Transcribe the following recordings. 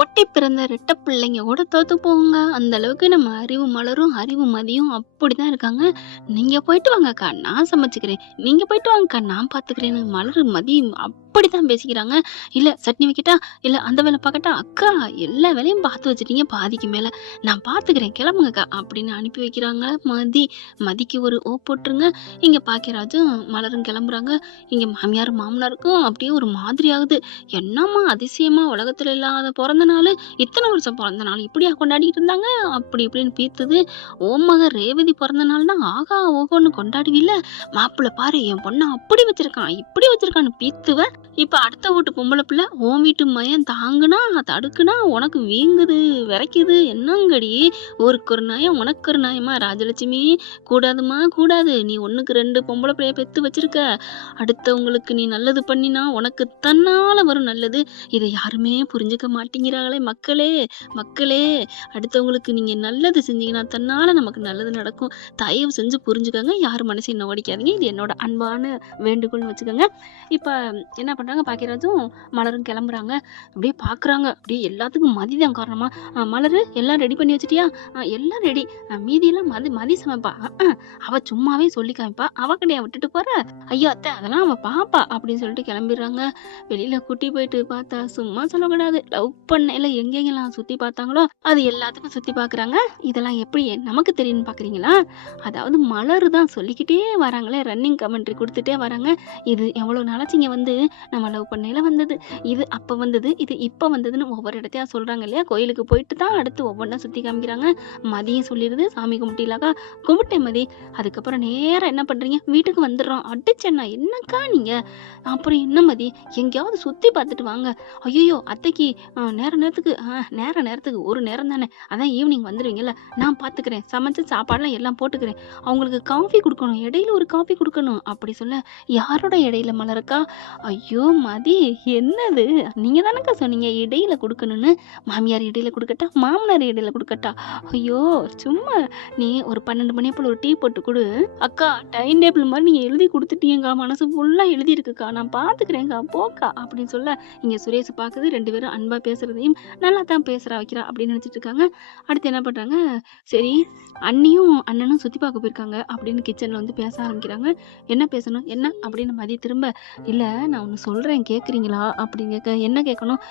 ஒட்டி பிறந்த ரெட்டை பிள்ளைங்க கூட தோத்து போகுங்க. அந்த அளவுக்கு நம்ம அறிவு மலரும், அறிவு மதியும் அப்படிதான் இருக்காங்க. "நீங்க போயிட்டு வாங்கக்கா, நான் சமைச்சுக்கிறேன். நீங்க போயிட்டு வாங்கக்கா, நான் பார்த்துக்கிறேன்னு" மலரு, மதி அப்படித்தான் பேசிக்கிறாங்க. "இல்ல சட்னி வைக்கட்டா? இல்ல அந்த வேலை பார்க்கட்டா? அக்கா எல்லா வேலையும் பார்த்து வச்சுட்டீங்க பாதிக்கு மேல. நான் பார்த்துக்கிறேன் கிளம்புங்கக்கா" அப்படின்னு அனுப்பி வைக்கிறாங்க மதி. மதிக்கு ஒரு ஓ போட்டுருங்க. இங்க பாக்கியராஜும் மலரும் கிளம்புறாங்க. இங்க மாமியார் மாமனாருக்கும் அப்படியே ஒரு மாதிரி ஆகுது. "என்னம்மா அதிசயமா உலகத்துல இல்லாத பொறந்த நாளு, இத்தனை வருஷம் பொறந்த நாள் இப்படியா கொண்டாடிட்டு இருந்தாங்க?" அப்படி இப்படின்னு பீத்துது. "உன் மக ரேவதி பிறந்த நாள்னா ஆகா ஓஹோன்னு கொண்டாடுவில்ல, மாப்பிள்ளை பாரு என் பொண்ண அப்படி வச்சிருக்கான் இப்படி வச்சிருக்கான்னு பீத்துவ. இப்ப அடுத்த வீட்டு பொம்பளை பிள்ளை உன் வீட்டு மயன் தாங்குனா தடுக்குனா உனக்கு வீங்குது விரைக்குது. என்னங்கடி ஊருக்கு ஒரு நியாயம் உனக்கு ஒரு நியாயமா? ராஜலட்சுமி, கூடாதும்மா கூடாது. நீ ஒண்ணுக்கு 2 பொம்பளை பிள்ளைய பெத்து வச்சிருக்க. அடுத்தவங்களுக்கு நீ நல்லது பண்ணினா உனக்கு தன்னால வரும் நல்லது. இதை யாருமே புரிஞ்சுக்க மாட்டேங்கிறாங்களே மக்களே. மக்களே, அடுத்தவங்களுக்கு நீங்க நல்லது செஞ்சீங்கன்னா தன்னால நமக்கு நல்லது நடக்கும். தயவு செஞ்சு புரிஞ்சுக்கங்க. யார் மனசையும் நோடிக்காதீங்க. இது என்னோட அன்பான வேண்டுகோள்னு வச்சுக்கோங்க. இப்ப என்ன பண்றாங்க, பாக்கியராஜும் மலரும் கிளம்புறாங்க. அப்படியே பாக்குறாங்க. அப்படியே எல்லாத்துக்கும் மதிதான் காரணமா. மலரு எல்லாம் ரெடி பண்ணி வச்சிட்டியா? எல்லாம் ரெடி. மீதியெல்லாம் மதி மதி சமைப்பா. அவ சும்மாவே சொல்லி காமிப்பா. அவ கடையா விட்டுட்டு போற? ஐயோ அத்தை, அதெல்லாம் அவ பாப்பா அப்படின்னு சொல்லிட்டு கிளம்பிடுறாங்க. வெளியில கூட்டி போயிட்டு பார்த்தா சும்மா சொல்லக்கூடாது. லவ் பண்ணையில எங்கெங்கெல்லாம் சுத்தி பார்த்தாங்களோ அது எல்லாத்துக்கும் சுத்தி பார்க்கறாங்க. இதெல்லாம் எப்படி நமக்கு தெரியும்னு பார்க்குறீங்களா? அதாவது மலர் தான் சொல்லிக்கிட்டே வராங்களே, ரன்னிங் கமெண்ட்ரி கொடுத்துட்டே வராங்க. இது எவ்வளோ நாளாச்சிங்க வந்து நம்ம லவ் பண்ணையில வந்தது, இது அப்போ வந்தது, இது இப்போ வந்ததுன்னு ஒவ்வொரு இடத்தையா சொல்றாங்க இல்லையா? கோயிலுக்கு போயிட்டு தான் அடுத்து ஒவ்வொன்றா சுற்றி காமிக்கிறாங்க. மதியம் சொல்லிடுது, சாமி கும்பிட்டீங்களாக்கா? கும்பிட்டேன் மதி. அதுக்கப்புறம் நேரம் என்ன பண்ணுறீங்க, வீட்டுக்கு வந்துடுறோம். அடிச்சேன்னா என்னக்கா நீங்கள்? அப்புறம் என்ன மதி, எங்கேயாவது சுற்றி பார்த்துட்டு வாங்க. ஐயோ அத்தைக்கு நேர நேரத்துக்கு ஒரு நேரம் தானே, அதான் ஈவினிங் வந்துடுவீங்கல்ல, நான் பார்த்துக்கிறேன். சமைச்சு சாப்பாடுலாம் எல்லாம் போட்டுக்கிறேன். அவங்களுக்கு காஃபி கொடுக்கணும், இடையில ஒரு காஃபி கொடுக்கணும் அப்படி சொல்ல, யாரோட இடையில மலருக்கா? ஐயோ மதி, என்னது நீங்க தானக்கா சொன்னீங்க இடையில கொடுக்கணும்னு. மாமியார் இடையில கொடுக்கட்டா, மாமனார் இடையில கொடுக்கட்டா? ஐயோ சும்மா நீ ஒரு 12 மணி போல ஒரு டீ போட்டு கொடு. அக்கா டைம் டேபிள் மாதிரி நீங்க எழுதி கொடுத்துட்டீங்கக்கா, மனசு ஃபுல்லா எழுதி இருக்குக்கா, நான் பாத்துக்கிறேன்க்கா போக்கா அப்படின்னு சொல்ல, இங்க சுரேஷ் பாக்குது. 2 பேரும் அன்பா பேசுறதையும் நல்லா தான் பேசுறா வைக்கிறா அப்படின்னு நினைச்சிட்டு இருக்காங்க. அடுத்து என்ன பண்றாங்க, சரி அண்ணியும் அண்ணனும் சுத்தி பார்க்க போயிருக்காங்க அப்படின்னு கிச்சன்ல வந்து பேச ஆரம்பிக்கிறாங்க. என்ன பேசணும் என்ன அப்படின்னு மதி திரும்ப, இல்ல நான் ஒண்ணு சொல்றேன் கேக்குறீங்களா அப்படின்னு கேட்க, என்ன கேட்கணும்?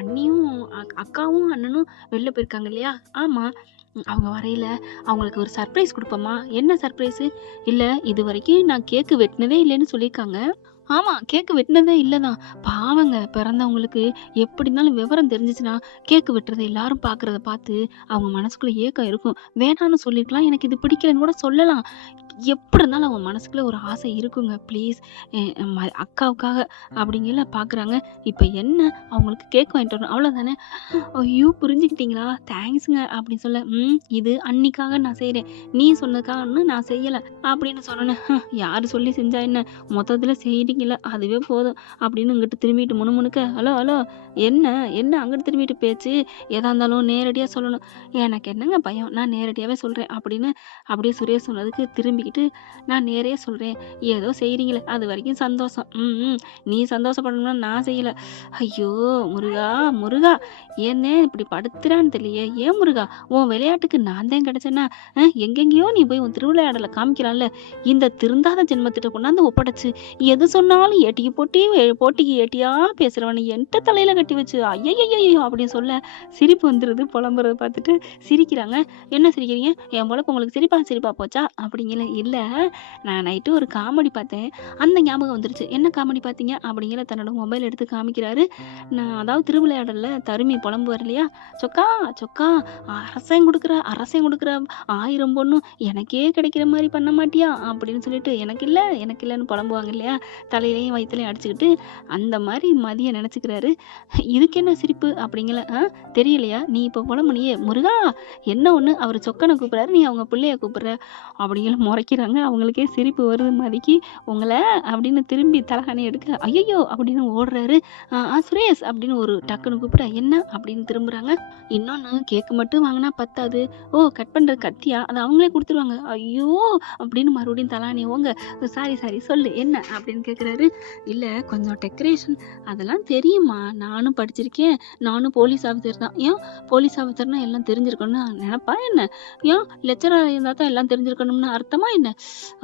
அண்ணியும் அக்காவும் அண்ணனும் வெளில போயிருக்காங்க இல்லையா? ஆமா. அவங்க வரையில அவங்களுக்கு ஒரு சர்ப்ரைஸ் கொடுப்போமா? என்ன சர்ப்ரைஸ்? இல்ல இது வரைக்கும் நான் கேக்கு வெட்டினதே இல்லைன்னு சொல்லியிருக்காங்க. ஆமா, கேக்கு வெட்டினதே இல்லதான். பாவங்க, பிறந்தவங்களுக்கு எப்படி இருந்தாலும் விவரம் தெரிஞ்சிச்சுன்னா கேக்கு வெட்டுறத எல்லாரும் பாக்குறத பார்த்து அவங்க மனசுக்குள்ள ஏக்கம் இருக்கும். வேணான்னு சொல்லிருக்கலாம், எனக்கு இது பிடிக்கலன்னு கூட சொல்லலாம். எப்படி இருந்தாலும் அவங்க மனசுக்குள்ள ஒரு ஆசை இருக்குங்க. ப்ளீஸ் அக்காவுக்காக அப்படிங்கல பாக்குறாங்க. இப்ப என்ன, அவங்களுக்கு கேக் வாங்கிட்டு வரணும் அவ்வளவுதானே? ஐயோ புரிஞ்சுக்கிட்டீங்களா, தேங்க்ஸுங்க அப்படின்னு சொல்ல, இது அன்னிக்காக நான் செய்றேன், நீ சொன்னதுக்காக நான் செய்யல அப்படின்னு சொன்னேன். யாரு சொல்லி செஞ்சா என்ன, மொத்தத்துல செய்றீங்களா அதுவே போதும் அப்படின்னு இங்கிட்டு திரும்பிட்டு முணுமுணுக்க, ஹலோ ஹலோ, என்ன என்ன அங்கிட்டு திரும்பிட்டு பேச்சு, எதா இருந்தாலும் நேரடியா சொல்லணும். எனக்கு என்னங்க பயம், நான் நேரடியாவே சொல்றேன் அப்படின்னு அப்படியே சுரேஷ் சொன்னதுக்கு திரும்பிக்கிட்டு, நான் நேரையே சொல்றேன், ஏதோ செய்றீங்களே அது வரைக்கும் சந்தோஷம். நீ சந்தோஷப்படணும்னா நான் செய்யல. ஐயோ முருகா முருகா, ஏன்னே இப்படி படுத்துறான்னு தெரியலையே. ஏன் முருகா, உன் விளையாட்டுக்கு நான் தான் கிடைச்சேன்னா? எங்கெங்கேயோ நீ போய் உன் திருவிளையாடலை காமிக்கலாம்ல. இந்த திருந்தாத ஜென்மத்திட்ட கொண்டாந்து ஒப்படைச்சு எது சொன்னாலும் ஏட்டிக்கு போட்டிக்கு ஏட்டியா பேசுறவனை என்கிட்ட தலையில கட்டி வச்சு ஐயையோ அப்படின்னு சொல்ல, சிரிப்பு வந்துருது. புலம்புறத பார்த்துட்டு சிரிக்கிறாங்க. என்ன சிரிக்கிறீங்க, என் பொழப்பு உங்களுக்கு சிரிப்பா போச்சா அப்படிங்கல? இல்ல, நான் நைட்டு ஒரு காமெடி பார்த்தேன், அந்த ஞாபகம் வந்துருச்சு. என்ன காமெடி பார்த்தீங்க அப்படிங்கிற தன்னோட மொபைல் எடுத்து காமிக்கிறாரு. நான் அதாவது திருவிளையாடல்ல தருமி புலம்புவார் இல்லையா, சொக்கா சொக்கா அரசன் கொடுக்குற 1000 பொண்ணும் எனக்கே கிடைக்கிற மாதிரி பண்ண மாட்டியா அப்படின்னு சொல்லிட்டு, எனக்கு இல்லைன்னு புலம்புவாங்க இல்லையா, தலையிலையும் வயிற்றுலையும் அடிச்சுக்கிட்டு, அந்த மாதிரி மதிய நினச்சிக்கிறாரு. இதுக்கு என்ன சிரிப்பு அப்படிங்கல? தெரியலையா, நீ இப்போ புலம்புனியே முருகா, என்ன ஒன்று அவர் சொக்கனை கூப்பிட்றாரு, நீ அவங்க பிள்ளைய கூப்பிட்ற அப்படிங்கிற முறைக்கிறாங்க. அவங்களுக்கே சிரிப்பு வருது. மதிக்கு உங்களை அப்படின்னு திரும்பி தலகாணி எடுக்க, ஐயோ அப்படின்னு ஓடுறாரு. சுரேஷ் அப்படின்னு ஒரு டக்குன்னு கூப்பிட, என்ன அப்படின்னு திரும்புறாங்க. இன்னொன்று, கேக்கு மட்டும் வாங்கினா பத்தாது, ஓ கட் பண்ணுற கத்தியா, அதை அவங்களே கொடுத்துருவாங்க. ஐயோ அப்படின்னு மறுபடியும் தலானி ஓங்க, சாரி சொல்லு என்ன அப்படின்னு கேட்குறாரு. கேட்குறாரு. இல்ல கொஞ்சம் டெக்கரேஷன் அதெல்லாம் தெரியுமா, நானும் படிச்சிருக்கேன், நானும் போலீஸ் ஆஃபீஸர் தான். ஏன் போலீஸ் ஆஃபீஸர்னா எல்லாம் தெரிஞ்சிருக்கணும்னு நினைப்பா என்ன? ஏன் லெக்சரர் இருந்தா தான் எல்லாம் தெரிஞ்சிருக்கணும்னு அர்த்தமா என்ன?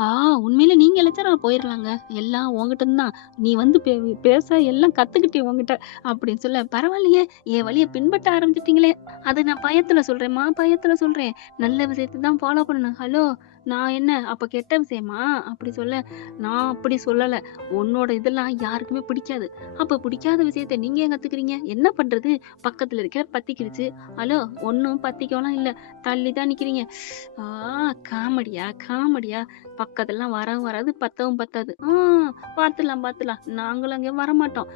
ஆ உண்மையில நீங்க லெக்சரர் போயிடலாங்க, எல்லாம் உங்ககிட்ட தான், நீ வந்து பேச எல்லாம் கத்துக்கிட்டே உங்ககிட்ட அப்படின்னு சொல்ல, பரவாயில்லையே என் வழியை பின்பற்ற ஆரம்பிச்சிட்டீங்களே. அது நான் பயத்துல சொல்றேன்மா, பயத்துல சொல்றேன், நல்ல விஷயத்தை தான் ஃபாலோ பண்ணணும். ஹலோ நான் என்ன அப்ப கெட்ட விஷயமா அப்படி சொல்ல, நான் அப்படி சொல்லல, உன்னோட இதெல்லாம் யாருக்குமே பிடிக்காது, அப்ப பிடிக்காத விஷயத்த நீங்க ஏன் கத்துக்கிறீங்க, என்ன பண்றது, பக்கத்துல இருக்கிற பத்திக்கிடுச்சு. ஹலோ ஒன்னும் பத்திக்கலாம் இல்ல, தள்ளி தான் நிக்கிறீங்க. காமெடியா காமெடியா, பக்கத்துலாம் வரவும் வராது, பத்தவும் பத்தாது. பாத்துலாம் பாத்துலாம், நாங்களும் அங்கே வரமாட்டோம்,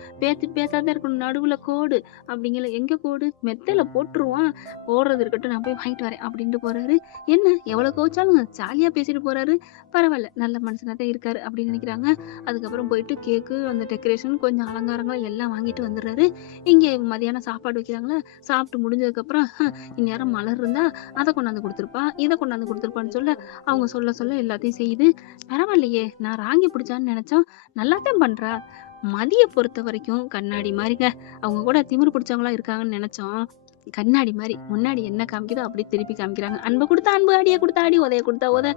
பேசாதான் இருக்கணும், நடுவுல கோடு அப்படிங்கல. எங்க கோடு, மெத்தையில போட்டுருவான், போடுறது இருக்கட்டும், நான் போய் வாங்கிட்டு வரேன் அப்படின்ட்டு போறாரு. என்ன எவ்வளவு கோச்சாலும் ஜாலியா பேசிட்டு போறாரு, பரவாயில்ல நல்ல மனுஷனா தான் இருக்காரு அப்படின்னு நினைக்கிறாங்க. அதுக்கப்புறம் போயிட்டு கேக்கு, அந்த டெக்கரேஷன், கொஞ்சம் அலங்காரங்கள் எல்லாம் வாங்கிட்டு வந்துடுறாரு. இங்கே மதியானம் சாப்பாடு வைக்கிறாங்களா, சாப்பிட்டு முடிஞ்சதுக்கு அப்புறம் இந்நேரம் மலர் இருந்தா அதை கொண்டாந்து கொடுத்துருப்பா, இதை கொண்டாந்து கொடுத்துருப்பான்னு சொல்ல, அவங்க சொல்ல சொல்ல எல்லாத்தையும் செய்யுது. பரவாயில்லையே, நான் ராங்கி பிடிச்சான்னு நினைச்சோம், நல்லாத்தான் பண்றா. மதிய பொறுத்த வரைக்கும் கண்ணாடி மாதிரிங்க, அவங்க கூட திமிரு பிடிச்சவங்களா இருக்காங்கன்னு நினைச்சோம், கண்ணாடி மாதிரி முன்னாடி என்ன காமிக்குதோ அப்படியே திருப்பி காமிக்கிறாங்க. அன்பை கொடுத்தா அன்பு, அடியை கொடுத்தா அடி, உதைய கொடுத்தா உத,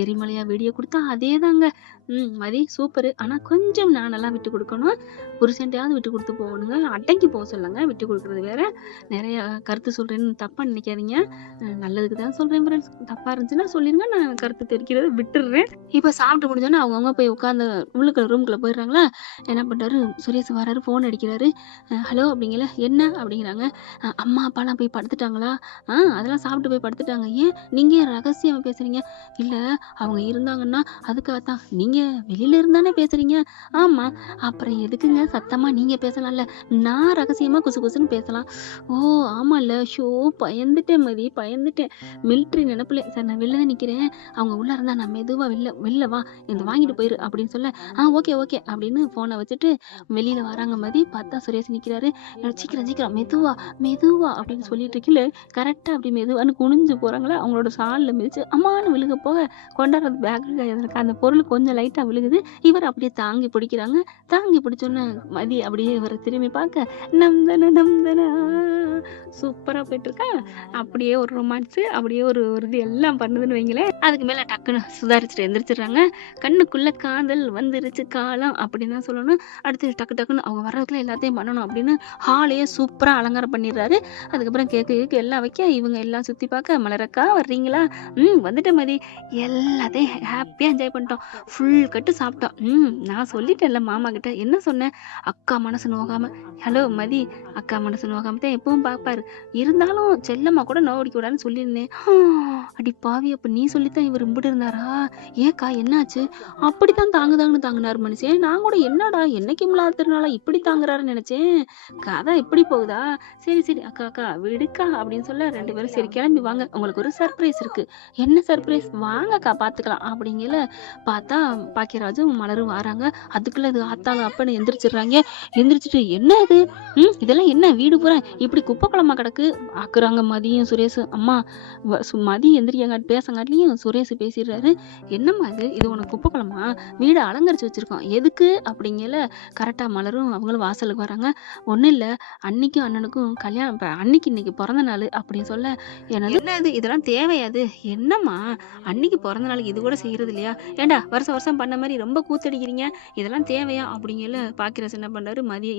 எரிமலையா வெடிய கொடுத்தா அதே தாங்க. மதி சூப்பரு, ஆனா கொஞ்சம் நானெல்லாம் விட்டு கொடுக்கணும், புருஷன்ட்டையாவது விட்டு கொடுத்து போகணுங்க, அடங்கி போக சொல்லுங்க, விட்டு கொடுக்கறது வேற. நிறைய கருத்து சொல்றேன்னு தப்பா நினைக்காதீங்க, நல்லதுக்கு தான் சொல்றேன் ஃப்ரெண்ட்ஸ், தப்பா இருந்துச்சுன்னா சொல்லிருங்க, நான் கருத்து தெரிக்கிறத விட்டுடுறேன். இப்ப சாப்பிட்டு முடிஞ்சோன்னா அவங்கவுங்க போய் உட்காந்து உள்ளுக்குள்ள ரூம்குள்ள போயிடுறாங்களா. என்ன பண்றாரு, சுரேஷ் வராரு, போன் அடிக்கிறாரு. ஹலோ அப்படிங்கல, என்ன அப்படிங்கிறாங்க. அம்மா அப்பாலாம் போய் படுத்துட்டாங்களா? அதெல்லாம் சாப்பிட்டு போய் படுத்துட்டாங்க. ஏன் நீங்க ஏன் ரகசியமா பேசுறீங்க? இல்ல அவங்க இருந்தாங்கன்னா அதுக்காகத்தான். நீங்க வெளியில இருந்தானே பேசுறீங்க. ஆமா, அப்புறம் எதுக்குங்க சத்தமா நீங்க பேசலாம்ல, நான் ரகசியமா குசு குசுன்னு பேசலாம். ஓ ஆமால, ஷோ பயந்துட்டேன் மதி, பயந்துட்டேன், மிலிட்ரி நினைப்புல. சார் நான் வெளில தான் நிக்கிறேன், அவங்க உள்ள இருந்தா நான் மெதுவா வெளில வா, இந்த வாங்கிட்டு போயிரு அப்படின்னு சொல்ல, ஓகே ஓகே அப்படின்னு போனை வச்சுட்டு வெளியில வராங்க. மதி பார்த்தா சுரேஷ் நிக்கிறாரு. சீக்கிரம் சீக்கிரம் மெதுவா மெதுவா அப்படின்னு சொல்லிட்டு இருக்கல, கரெக்டா அப்படி மெதுவான்னு குனிஞ்சு போறாங்களா, அவங்களோட சால்ல மிதிச்சு அம்மானு விழுக போக, கொண்டாடுறது பேக் அந்த பொருள் கொஞ்சம் லைட்டா விழுகுது. இவர் அப்படியே தாங்கி பிடிக்கிறாங்க. தாங்கி பிடிச்சோன்னு மதி அப்படியே இவரை திரும்பி பார்க்க, நம்தன நம்தனா சூப்பரா போயிட்டு இருக்கா. அப்படியே ஒரு ரொமான்ஸ், அப்படியே ஒரு இது எல்லாம் பண்ணுதுன்னு வைங்களேன். அதுக்கு மேல டக்குன்னு சுதாரிச்சுட்டு எந்திரிச்சிடுறாங்க. கண்ணுக்குள்ள காதல் வந்துருச்சு காலம் அப்படின்னு தான் சொல்லணும். அடுத்து டக்கு டக்குன்னு அவங்க வர்றதுக்குள்ள எல்லாத்தையும் பண்ணணும் அப்படின்னு ஹாலையே சூப்பரா அலங்காரம் பண்ணிடுறாரு. அதுக்கப்புறம் கேக்கு எல்லாம் வைக்க, இவங்க எல்லாம் சுத்தி பார்க்க, மலரக்கா வர்றீங்களா, வந்துட்டேன் மதி, எல்லாத்தையும் ஹாப்பியா என்ஜாய் பண்ணிட்டோம், ஃபுல் கட்டு சாப்பிட்டோம். நான் சொல்லிட்டேன்ல மாமா கிட்ட, என்ன சொன்னேன், அக்கா மனசு நோகாம. ஹலோ மதி, அக்கா மனசு நோகாம தான் எப்பவும் பார்ப்பாரு, இருந்தாலும் செல்லம்மா கூட நோடிக்க கூடாதுன்னு சொல்லியிருந்தேன். அடி பாவி, அப்ப நீ சொல்லித்தான் இவர் இம்பிட்டு இருந்தாரா? ஏக்கா என்னாச்சு? அப்படித்தான் தாங்குதாங்கன்னு தாங்கினாரு மனுஷன். நான் கூட என்னடா என்னைக்கு இல்லாத திருநாளா இப்படி தாங்குறாருன்னு நினைச்சேன். கதை இப்படி போகுதா? சரி சரி அக்கா அக்கா விடுக்கா அப்படின்னு சொல்ல, ரெண்டு பேரும் சரி கிளம்பி வாங்க, உங்களுக்கு ஒரு சர்ப்ரைஸ் இருக்கு. என்ன சர்ப்ரைஸ்? வாங்கக்கா பாத்துக்கலாம் அப்படிங்கல. பார்த்தா பாக்கியராஜும் மலரும் வராங்க. அதுக்குள்ள இது ஆத்தாங்க அப்பன்னு எந்திரிச்சிடுறாங்க. எந்திரிச்சிட்டு என்ன இது, இதெல்லாம் என்ன வீடு பூரா இப்படி குப்பை குளமா கிடக்கு ஆக்குறாங்க மதியும் சுரேஷ். அம்மா மதி எந்திரிக்காங்க பேசங்காட்டிலையும் சுரேஷ் பேசிடுறாரு. என்னம்மா இது உனக்கு குப்பை குளமா, வீடு அலங்கரிச்சு வச்சிருக்கோம் எதுக்கு அப்படிங்கல. கரெக்டா மலரும் அவங்களும் வாசலுக்கு வராங்க. ஒன்றும் இல்லை, அன்னைக்கும் அண்ணனுக்கும் கல்யாணம், அன்னைக்கு இன்னைக்கு பிறந்த நாள் அப்படின்னு சொல்ல, என்னது இதெல்லாம் தேவையாது, என்னம்மா அன்னைக்கு பிறந்த நாளுக்கு இது கூட செய்யறது இல்லையா, ஏண்டா வருஷம் வருஷம் பண்ண மாதிரி ரொம்ப கூத்தடிக்கிறீங்க, இதெல்லாம் தேவையா அப்படிங்கல. பாக்கியராஜ் என்ன பண்ணாரு, மதிய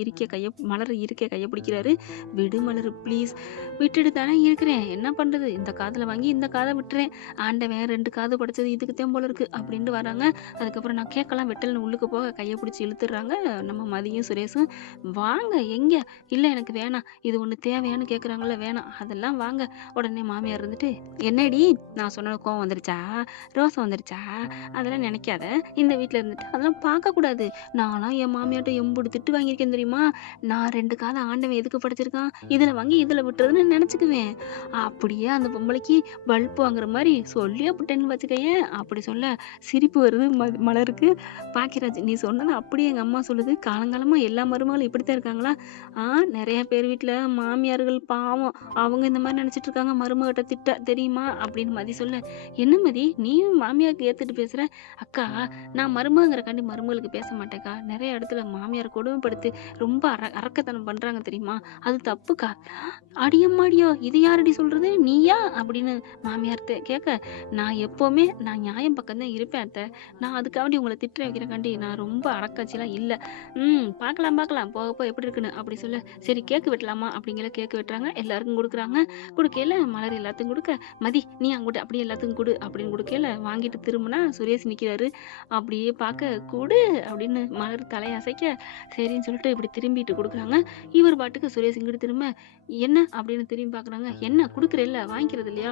மலர் இருக்க கையை பிடிக்கிறாரு. விடு மலர் ப்ளீஸ், விட்டுட்டு தானே இருக்கிறேன், என்ன பண்றது, இந்த காதுல வாங்கி இந்த காதை விட்டுறேன், ஆண்டவன் ரெண்டு காது படைச்சது இதுக்குத்தான் போல இருக்கு அப்படின்ட்டு வராங்க. அதுக்கப்புறம் நான் கேட்கலாம் வெட்டல்னு உள்ளுக்கு போக கையை பிடிச்சி இழுத்துடுறாங்க நம்ம மதியும் சுரேஷும். வாங்க எங்க, இல்லை எனக்கு வேணாம், இது ஒன்று தேவையான்னு கேட்குறாங்கல்ல, வேணாம் அதெல்லாம் வாங்க. உடனே மாமியார் இருந்துட்டு, என்னடி நான் சொன்ன கோவம் வந்துருச்சா, ரோசம் வந்துருச்சா, அதெல்லாம் நினைக்காத, இந்த வீட்டில் இருந்துட்டு அதெல்லாம் பார்க்கக்கூடாது, நானும் என் மாமியார்ட்ட எம்புடு திட்டு வாங்கியிருக்கேன் தெரியுமா, நான் ரெண்டு காலம் ஆண்டவன் எதுக்கு படைச்சிருக்கான், இதில் வாங்கி இதில் காதுல விட்டுறதுன்னு நினைச்சுக்குவேன். அப்படியே அந்த பொம்பளைக்கு பல்ப் வாங்குற மாதிரி சொல்லியே புட்டேன்னு வச்சுக்கயேன். அப்படி சொல்ல சிரிப்பு வருது மலருக்கு. பாக்கியராஜ், நீ சொன்னது அப்படியே எங்க அம்மா சொல்லுது. காலங்காலமா எல்லா மருமகளும் இப்படித்தான் இருக்காங்களா? நிறைய பேர் வீட்டுல மாமியார்கள் பாவம், அவங்க இந்த மாதிரி நினைச்சிட்டு இருக்காங்க மருமகிட்ட திட்ட தெரியுமா அப்படின்னு மதி சொல்ல, என்ன மதி நீயும் மாமியாருக்கு ஏத்துட்டு பேசுற? அக்கா, நான் மருமகங்கிறக்காண்டி மருமகளுக்கு பேச மாட்டேக்கா. நிறைய இடத்துல மாமியார் கொடுமைப்படுத்தி ரொம்ப அரக்கத்தனம் பண்றாங்க தெரியுமா, அது தப்புக்கா. அடியம்மாடியோ, இது யாரடி சொல்றது, நீயா அப்படின்னு மாமியார் கேட்க, நான் எப்பவுமே நான் நியாயம் பக்கம் தான் இருப்பேன் அத்தை. நான் அதுக்காண்டி உங்களை திட்ட வைக்கிறக்காண்டி நான் ரொம்ப அடக்காட்சிலாம் இல்லை. பார்க்கலாம் போக போக எப்படி இருக்குன்னு அப்படி சொல்ல, சரி கேக்கு வெட்டலாமா அப்படிங்கிற கேக்கு வெட்டுறாங்க. எல்லாருக்கும் கொடுக்குறாங்க. கொடுக்கையில மலர் எல்லாத்துக்கும் கொடுக்க, மதி நீ அங்கிட்ட அப்படியே எல்லாத்துக்கும் கொடு அப்படின்னு கொடுக்கையில வாங்கிட்டு திரும்பினா சுரேஷ் நிற்கிறாரு. அப்படியே பார்க்க கொடு அப்படின்னு மலர் தலையசைக்க சரின்னு சொல்லிட்டு இப்படி திரும்பிட்டு கொடுக்குறாங்க. இவர் பாட்டுக்கு சுரேஷ் இங்கிட்டு திரும்ப, என்ன அப்படின்னு திரும்பி பார்க்குறாங்க. என்ன கொடுக்குறேல்ல, வாங்கிக்கிறது இல்லையா?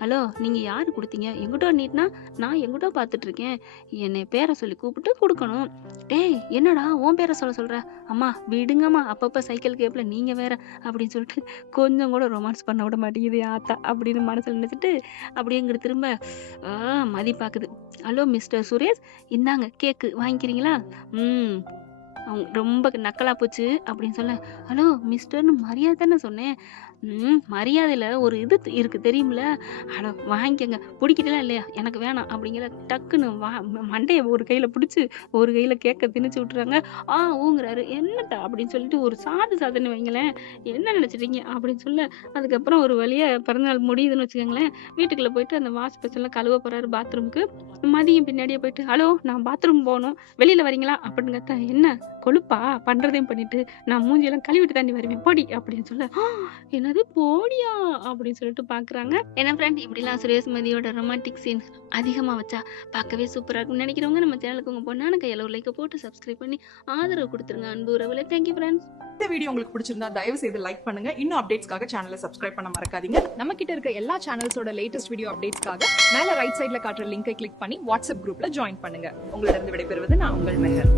ஹலோ, நீங்கள் யாரு கொடுத்தீங்க? எங்கிட்ட நீட்னா நான் எங்கிட்ட பார்த்துட்டு இருக்கேன். என்னை பேரை சொல்லி கூப்பிட்டு கொடுக்கணும். டேய், என்னடா உன் பேரை சொல்ற? அம்மா விடுங்கம்மா, அப்பப்போ சைக்கிள் கேப்பில் நீங்கள் வேற அப்படின்னு சொல்லிட்டு கொஞ்சம் கூட ரொமான்ஸ் பண்ண விட மாட்டேங்குது ஆத்தா அப்படின்னு மனசில் நினைச்சிட்டு அப்படியே இங்கிட்டு திரும்ப மதி பார்க்குது. ஹலோ மிஸ்டர் சுரேஷ், இந்தாங்க கேக்கு வாங்கிக்கிறீங்களா? அவங்க ரொம்ப நக்கலா போச்சு அப்படின்னு சொல்ல, ஹலோ மிஸ்டர்னு மரியாதை தானே சொன்னேன். மரியாதையில ஒரு இது இருக்கு தெரியுமில்ல. ஹலோ வாங்கிக்கங்க, பிடிக்கிட்டலாம் இல்லையா, எனக்கு வேணாம் அப்படிங்கிற டக்குன்னு மண்டையை ஒரு கையில பிடிச்சி ஒரு கையில கேக்க திணிச்சு விட்டுறாங்க. ஊங்குறாரு. என்னட்டா அப்படின்னு சொல்லிட்டு ஒரு சாதனை வைங்களேன், என்ன நினைச்சிட்டீங்க அப்படின்னு சொல்ல, அதுக்கப்புறம் ஒரு வழியா பிறந்தநாள் முடியுதுன்னு வச்சுக்கோங்களேன். வீட்டுக்குள்ள போயிட்டு அந்த வாஷ் பேஷன்லாம் கழுவ போறாரு பாத்ரூமுக்கு. மதியம் பின்னாடியே போயிட்டு, ஹலோ நான் பாத்ரூம் போகணும், வெளியில வரீங்களா அப்படின்னு கேட்டா, என்ன கொழுப்பா பண்றதையும் பண்ணிட்டு நான் மூஞ்சியெல்லாம் கழுவிட்டு தாண்டி வருவேன் போடி அப்படின்னு சொல்ல, என்னது போடியா அப்படின்னு சொல்லிட்டு பாக்குறாங்க. என்ன ஃப்ரெண்ட், இப்படிலாம் சுரேஷ் மதியோட ரொமான்டிக் சீன் அதிகமா வச்சா பார்க்கவே சூப்பரா இருக்கும்னு நினைக்கிறவங்க நம்ம சேனலுக்கு உங்க பொண்ணான கையில ஒரு லைக்கை போட்டு சப்ஸ்கிரைப் பண்ணி ஆதரவு கொடுத்துருங்க. அன்பு உறவுல தேங்க்யூ ஃப்ரெண்ட்ஸ். இந்த வீடியோ உங்களுக்கு பிடிச்சிருந்தா தயவு செய்து லைக் பண்ணுங்க. இன்னும் அப்டேட்ஸ்க்காக சேனலை சப்ஸ்கிரைப் பண்ண மறக்காதீங்க. நம்ம கிட்ட இருக்க எல்லா சேனல்ஸோட லேட்டஸ்ட் வீடியோ அப்டேட்ஸ்க்காக மேல ரைட் சைட்ல காட்டுற லிங்கை கிளிக் பண்ணி வாட்ஸ்அப் குரூப்ல ஜாயின் பண்ணுங்க. உங்களிடம் விடைபெறுவது நான் உங்கள் மெஹர்.